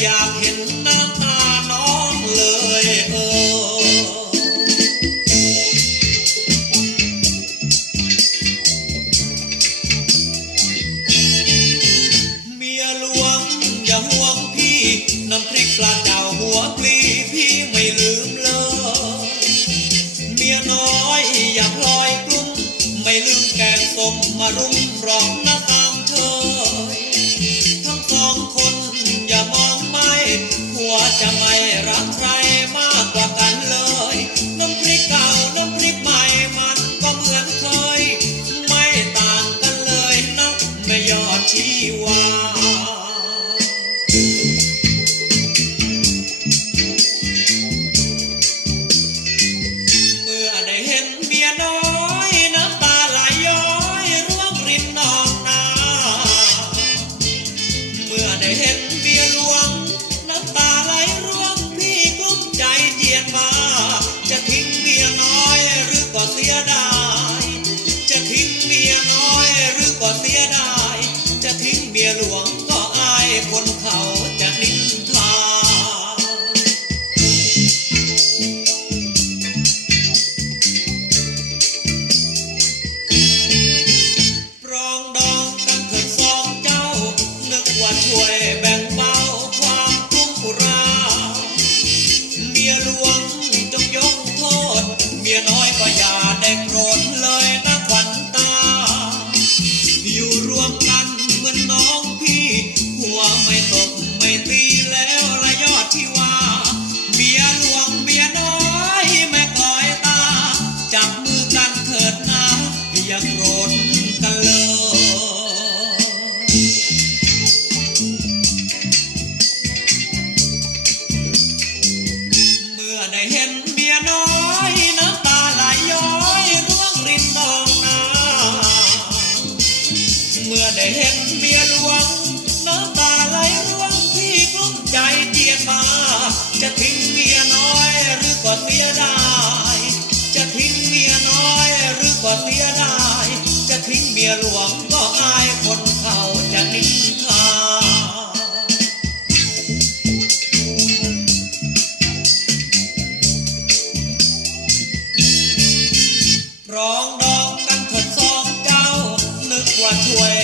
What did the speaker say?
อยากเห็นหน้าตาน้องเลยเออเมียหลวงอย่าห่วงพี่น้ำพริกปลาดาวหัวปลีพี่ไม่ลืมเลยเมียน้อยอย่าพลอยกลุ้มไม่ลืมแกงสมมารุมรองหน้าตามเธอ รักใครมากกว่ากันเลย น้ำพริกเก่าน้ำพริกใหม่มันก็เหมือนเคย ไม่ต่างกันเลยนะไม่ยอดชีว เห็นเมียหลวงน้ำตาไหลร่วงที่กลุ้มใจเจียนมา จะทิ้งเมียน้อยหรือกอดเมียได้ จะทิ้งเมียน้อยหรือกอดเมียได้ จะทิ้งเมียหลวงก็อายคนเขาจะนิ่งคาร้องร้องกันเถิดสองเจ้านึกว่าช่วย